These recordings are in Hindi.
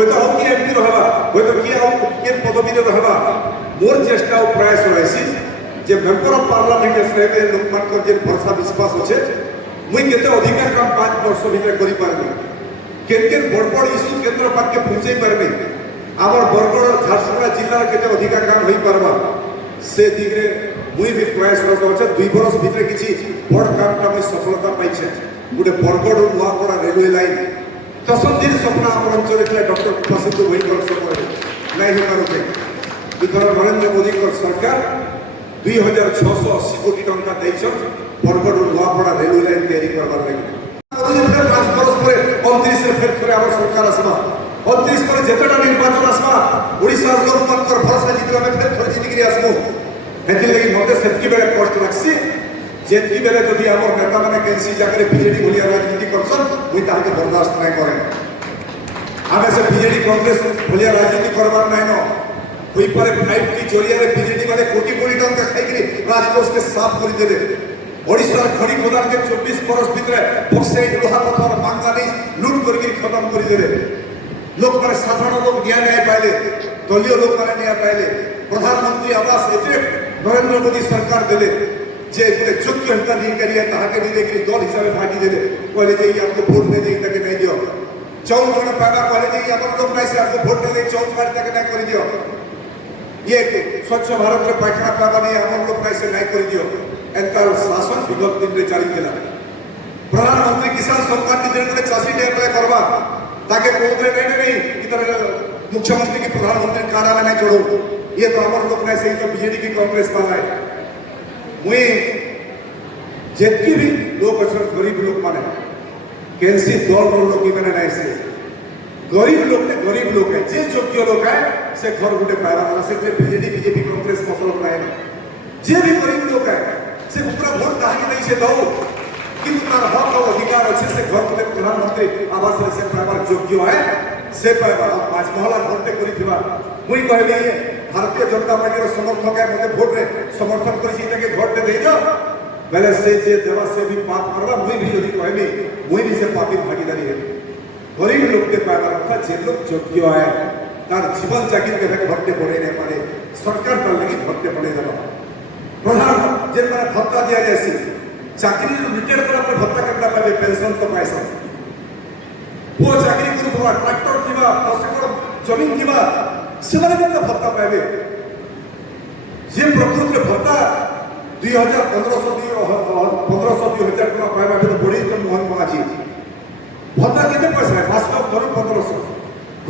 হয়তো আউ কি এমপি রহবা হয়তো কি আউ কে পদবীরে রহবা মোর চেষ্টা ও প্রয়াস রয়েছে যে মেম্বর অফ পার্লামেন্ট হিসেবে লোকমানকর যে ভরসা বিশ্বাস আছে মুই কেতে অধিকার কাম 5 বর্ষ ভিতরে করি পারবি কেন বড় বড় ইস্যু কেন্দ্র পাকে পৌঁছাই পারবি আমার বরগড় ঝারসুগুড়া জেলার কেতে অধিকার কাম হই পারবা সে দিকে মুই বি প্রয়াসরত আছে 2 বর্ষ ভিতরে কিছু বড় কামটা মুই সফলতা পাইছে গোটে বরগড় নোয়াপড়া রেলওয়ে লাইন দশদিন স্বপ্ন আমার অঞ্চলে ছিল ডক্টর প্রসিদ্ধ বৈকর সময় নাই হইপারে এথর নরেন্দ্র মোদীঙ্কর সরকার 2680 কোটি টঙ্কা দিয়েছেন বরগড় নোয়াপড়া রেলওয়ে লাইন তৈরি করবার লাগে 5 বর্ষ পরে 29 ফের করে আমার সরকার আসবা 29 পরে যেতটা নির্বাচন আসবা ওড়িশার লোকমানকর ভরসা জিতলে আমি ফের থরে জিতিকি আসবো এথি লাগি মতে সেতকি বেড়ে কষ্ট লাগছে যেতকি বেলে যদি আমার নেতা মানে কেনসি জায়গায় বিজেডি ভলিয়া রাজনীতি করছেন মুই তাহাকে বরদাস্ত নাই করেন আমি সে বিজেডি কংগ্রেস ভলিয়া রাজনীতি করবার নাই ন হইপারে 5T জরিয়ারে বিজেডি মানে কোটি কোটি টাকা খাইকি রাজকোষকে সাফ করে দেবে ওড়িশার খড়ি খোদানকে 24 বরস ভিতরে বক্সাইট লোহা পাথর মাঙ্গানিজ লুট করিকি খতম করে দেবে লোক মানে সাধারণ লোক ন্যায় ন্যায় পাইলে দলীয় লোক মানে ন্যায় পাইলে প্রধানমন্ত্রী আবাস এতে নরেন্দ্র মোদী সরকার দেলে যে যোগ্য হিতাধিকারী তাহাকে নিয়ে দল হিসাবে ভাটি দেবে কहे যে आपको ভোট नहीं देगी ताके नहीं दियो चौल कोने पागा कहे যে আমার লোক নাই সে आपको ভোট नहीं देगी चौल मार ताके नहीं कर दियो ये स्वच्छ भारत रे पाखा पागा नहीं আমার লোক নাই সে नहीं कर दियो एंतार शासन विगत दिन रे चाली देला प्रधानमंत्री किसान सम्मान निधि रे चासी ने अप्लाई करवा ताके कोदरे नहीं इधर मुख्यमंत्री की प्रधानमंत्री कार्यालय नहीं छोड़ो ये तो हमारे लोग नहीं सही तो बीजेडी की कांग्रेस वाला है मुई जितनी भी लोग अच्छा गरीब लोग माने कैंसी दौड़ लोग की मैंने नहीं से गरीब लोग है जे योग्य लोग है से घर गुटे पाया वाला से बीजेडी बीजेपी कांग्रेस मतलब नहीं जे भी गरीब लोग है से पूरा वोट दाही नहीं से दो कि तुम्हारा हक और अधिकार अच्छे से घर गुटे प्रधानमंत्री आवास से पाइबार योग्य है से पाइबार 5 महला भोट करी थिबा मुई कहले भारतीय जनता पार्टी समर्थक है मते भोट रे समर्थन करी के भोट दे दो बेले से जे देवा से भी पाप करवा मुई भी यदि कहबी मुई भी से पापी भागीदारी है गरीब लोग के पाइबार था जे लोग योग्य है तार जीवन चाकरी के भोटे पड़े नहीं पारे सरकार तार लगी भोटे पड़े देबा प्रधान जे माने भत्ता दिया जायसी चाकरी रिटायर करा पर भत्ता केतना पाबे पेंशन तो पैसा वो चाकरी करूवा ट्रैक्टर किबा 10 एकड़ जमीन किबा सेमाने केतना भत्ता पाबे जे प्रकृत रे भत्ता 1500-2000 टका पाइबा तो बड़ी तो मोहन माजी भत्ता केते पैसा है 500 करोड़ 1500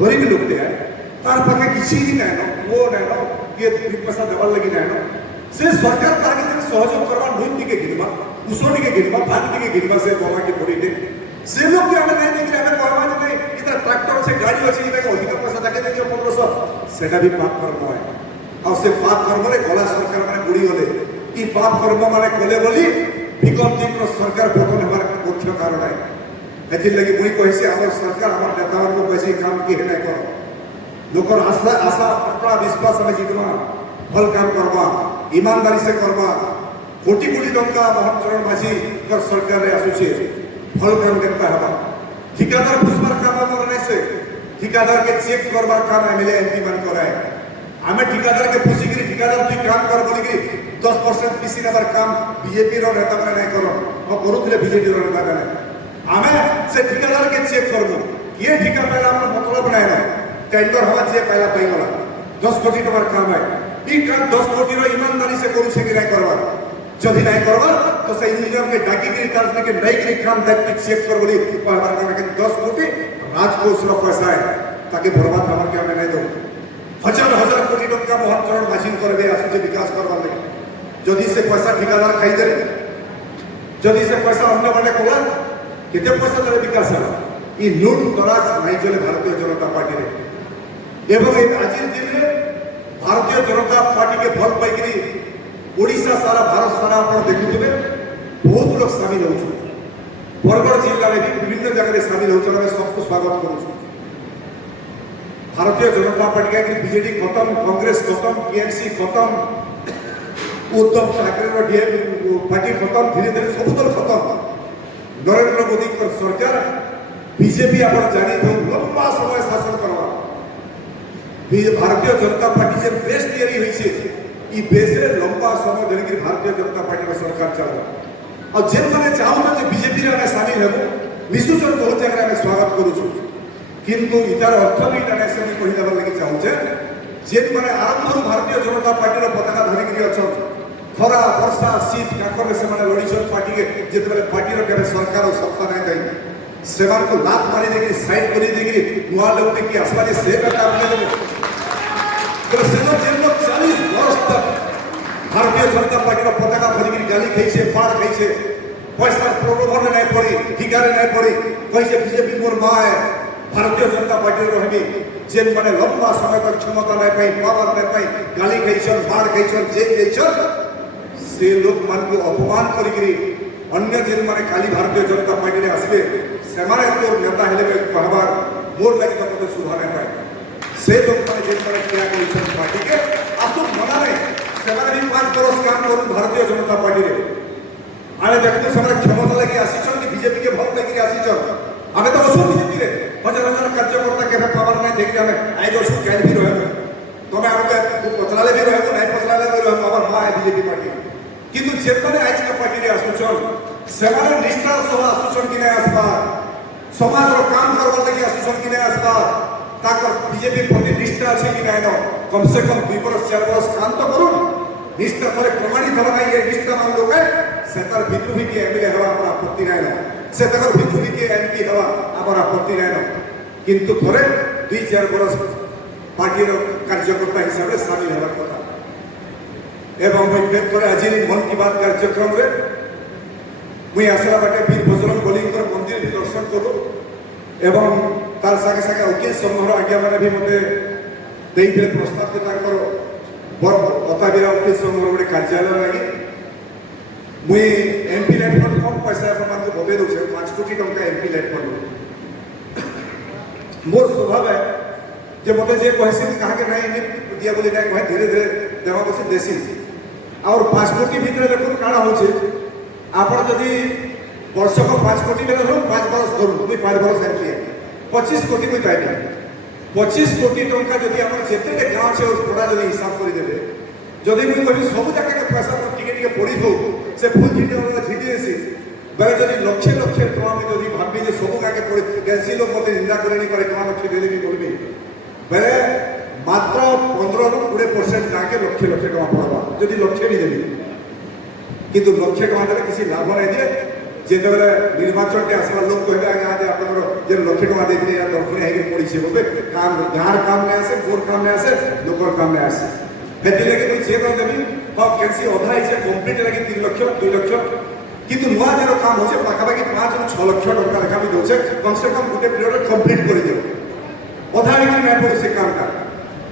गरीब लोग दे तार पाखे किसी ही नहीं न वो नहीं न ये पैसा देवार लगी नहीं न से सरकार ताके सहयोग करवा नुई के गिनबा उसोडी के गिनबा पानी के गिनबा से बाबा के पड़ी दे से लोग के हमें नहीं देख हमें कहवा नहीं इतना ट्रैक्टर से गाड़ी अछि इने अधिक पैसा ताके दे 1500 सेटा भी पाप कर्म है और से पाप कर्म रे गला सरकार माने बुड़ी गले ई पाप कर्म माने कोले बोली विगत दिन सरकार पतन हेबार मुख्य कारण है एथि लगी मुई कहि से हमर सरकार हमर नेता को कैसे काम की है नहीं करो लोकर आशा अपना विश्वास में जीतवा भल काम करवा ईमानदारी से करवा कोटी कोटी टंका चरण माझी कर सरकार रे आसुचे भल काम केता हबा ठिकादार पुष्पर काम हमर नहीं से ठिकादार के चेक करवा काम एमएलए एमपी मान कराए हमें ठिकादार के पुसी गिरी ठिकादार तू काम कर बोली गिरी 10% पीसी नंबर काम बीजेपी रो नेता माने नहीं करो और करूथिले बीजेपी रो नेता माने हमें से ठिकादार के चेक करबो ये ठिका पहला हमर मतलब नहीं ना टेंडर हवा जे पहला पाई गला 10 कोटी टका काम है ई काम 10 कोटी रो ईमानदारी से करू से कि नहीं करवा जदि नहीं करवा तो से इंजीनियर के डाकी गिरी तार के नहीं के काम दायित्व चेक कर बोली कहबार कारण के 10 कोटी राजकोष रो पैसा है ताकि बर्बाद हमर के हमें नहीं दो हजार हजार कोटी टका मोहन चरण माझी करबे आसुचे विकास करवा ले जदि से पैसा ठिकादार खाई दे जदि से पैसा अन्य बाटे कोला केते पैसा दे विकास होला ई लूट तराज नहीं चले भारतीय जनता पार्टी रे एवं आज दिन रे भारतीय जनता पार्टी के भल पाई ओडिशा सारा भारत सारा आप देखुवे बहुत लोग सामिल हो बरगढ़ जिले में भी विभिन्न जगह सामिल हो सबको स्वागत करूँ भारतीय जनता पार्टी का बीजेडी खत्म कांग्रेस खत्म टीएमसी खत्म उद्धव ठाकरे पार्टी खत्म धीरे धीरे सब दल खत्म नरेंद्र मोदी सरकार बीजेपी आप जानी लंबा समय शासन करवा भारतीय जनता पार्टी जे बेस तैयारी होइछे ई बेस रे लंबा समय धरि भारतीय जनता पार्टी सरकार चला और जे माने चाहूछन जे बीजेपी रे शामिल हेबो मिसुचन बहुत जगह में स्वागत करूछु किंतु इतार अर्थ नहीं जाने से मैं कहि देबार लागि चाहूछे जे माने आरंभ भारतीय जनता पार्टी रो पताका धरि अछन खरा वर्षा शीत काकर से माने लड़ीछन पार्टी के जेते पार्टी रो केबे सरकार सत्ता नै गई सेवान को लात मारी देगी साइड करी देगी नुआ लोग की आसमानी से बेटा अपने देबो तो सेनो जेल 40 वर्ष तक भारतीय जनता पार्टी रो पताका धरि गाली खाइछे पार खाइछे पैसा प्रलोभन नहीं पड़ी ठिकाने नहीं पड़ी कैसे बीजेपी मोर माँ है भारतीय जनता पार्टी रही जेन मैंने लंबा समय तक क्षमता नहीं पाई पावर नहीं पाई गाली खाइछन बाढ़ खाइछन जेल जाइछन से लोग मान को अपमान करी अन्य जेन माने खाली भारतीय जनता पार्टी रे आसबे से माने तो नेता हेले कहबार मोर लगे तो मते सुधा नहीं पाए से लोग माने जेन माने क्या करिछन पार्टी के आसु मना रे से माने भी 5 वर्ष काम करू भारतीय जनता पार्टी रे आने देखते समय क्षमता लगी आसीचन कि बीजेपी के भोट लेके आसीचन आमे तो असु बीजेपी रे हजार हजार कार्यकर्ता केबे पावर नहीं देखि आमे आई जो सु कैल भी रहे तो मैं आमे पचलाले भी रहे नहीं पचलाले भी रहे पावर मां है बीजेपी पार्टी किंतु जेतने आज का पार्टी रे आसीचन सेमाने निष्ठा सह आसीचन कि नहीं आसबा समाज रो काम करबा लगी आसीचन कि नहीं आसबा ताकर बीजेपी प्रति निष्ठा अछि कि नहीं न कम से कम 2 वर्ष 4 वर्ष काम तो करू निष्ठा थोड़े प्रमाणित होना नहीं ये निष्ठा मान लोग है से तर भितु भी के एमएलए हवा हमरा आपत्ति नहीं न से तर भितु भी के एमपी हवा हमरा आपत्ति नहीं न किंतु थोड़े 2-4 वर्ष पार्टी रो कार्यकर्ता हिसाब से शामिल होवा कथा एवं मैं फेर करे आज मन की बात कार्यक्रम रे मुई आसला बाटे वीर बजरंग बलीकर मंदिर भी दर्शन करू एवं तार सागे सागे वकील संघर आज्ञा मैंने भी मते देइथिले प्रस्ताव के ताकर बर अताबिरा वकील संघर गोटे कार्यालय लगी मुई एमपी लाइट फंड कम पैसा अपन को बबे दउछे 5 कोटी टंका एमपी लाइट फंड मोर स्वभाव है जे मते जे कहसी कहा के नहीं दिया बोली नहीं कहे धीरे धीरे देवा बसे देसी और 5 कोटी भीतर देखो काना होचे आपण जदी वर्षक 5 कोटी ले धरो 5 वर्ष धरो कोई 5 वर्ष एमपी 25 कोटी कोई पाइबे 25 कोटी टंका जदी आपण जेते गांव से और पड़ा जदी हिसाब करि देबे जदी मुई कहि सब जगह के पैसा टिके टिके पड़ी हो से फुल झिटे वाला झिटे से बेले जदी लक्ष लक्ष टका में जदी भाबी जे सब गाके पड़े कैसी लोग मते निंदा करे नहीं करे कमा लक्ष देले भी बोलबे बेले मात्र 15-20% जाके लक्ष लक्ष टका पड़वा जदी लक्ष नहीं देबे किंतु लक्ष टका देले किसी लाभ नहीं दिए जेते बेले निर्वाचन के आसला लोग कहबे आगे आदे आपन जे लक्ष टका देबे या दरफने हेगे पड़ी छे बोबे काम गार काम में आसे गोर काम में आसे लोकर काम में आसे हेति लगे कोई जे कर देबी हा कैंसी अधा इसे कंप्लीट लगे 3 लाख 2 लाख किंतु नुआ जे काम होचे पाखापाखि 5-6 लाख टका लेखा भी दोचे कम से कम गोटे पीरियड कंप्लीट कर देबो अधा लेकिन नहीं पड़े से काम का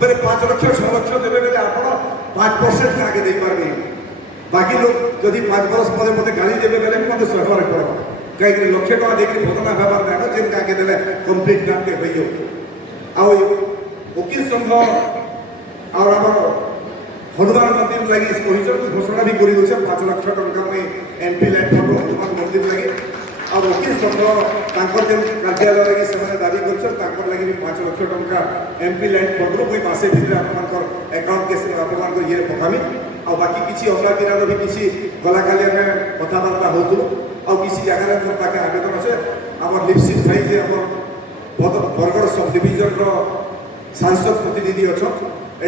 बेले 5 लाख 6 लाख देबे बेले आपण 5% आगे दे पारबे बाकी लोग जदि 5 वर्ष पर मते गाली देबे बेले मते सहबार पड़ो कई लक्ष टका देके भोतना भाबार ना जेन का के देले कंप्लीट काम के होइयो आ वकील संघ और हमर हनुमान मंदिर लगी कहिछन घोषणा भी करि दोछ 5 लाख टका में एमपी लाइट फंड हनुमान मंदिर लगी और वकील संघ तांकर जेन कार्यालय लगी से दाबी करछन तांकर लगी भी 5 लाख टका एमपी लाइट फंड रो कोई मासे भीतर आपनकर अकाउंट के से आपनकर ये पठामी और बाकी किसी अगला बिरार भी किसी गला काली में कथाबार्ता होतु और किसी जगह रे पाके आवेदन আছে हमर लिपसिट भाई जे हमर बरगड़ सब डिवीजन रो सांसद प्रतिनिधि अछन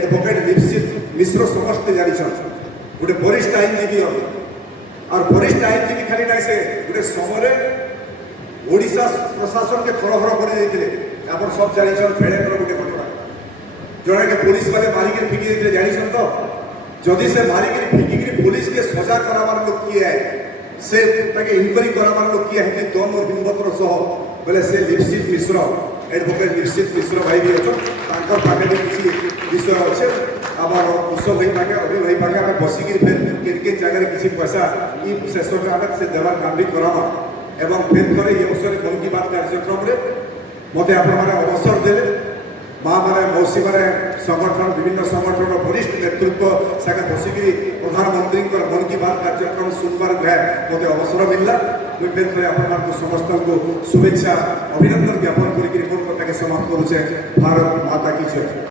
एडवोकेट लिपसिट मिश्र समस्त जारी छन गोटे वरिष्ठ आईनजीवी और वरिष्ठ आईनजीवी खाली नहीं से गोटे समय ओडिशा प्रशासन के थरहर कर देथिले आपन सब जारी छन फेडे गोटे घटना जणे के पुलिस वाले मारी के फिकी देथिले जानी छन तो जदि से मारी के फिकी के पुलिस के सजा करावार लोग किए है से ताके इंक्वायरी करावार लोग किए है कि दम और हिम्मत सह बोले से लिपसिट मिश्र एडवोकेट लिपसिट मिश्र भाई भी अछन तांकर पाके भी किसी विषय अच्छे आमार उत्सव भाई पाके अभी भाई पाके आम बसिकी फिर के जगह किसी पैसा ई शेष आम से देवार काम भी करामा एवं फिर थे ये अवसर मन की बात कार्यक्रम मत आप अवसर देले माँ मैंने मौसी मैंने संगठन विभिन्न संगठन वरिष्ठ नेतृत्व सागे बसिकी प्रधानमंत्री मन की बात कार्यक्रम सुनवार मत अवसर मिलला मुझे फिर थे आप समस्त को शुभेच्छा अभिनंदन ज्ञापन करके समाप्त करुचे। भारत माता की जय।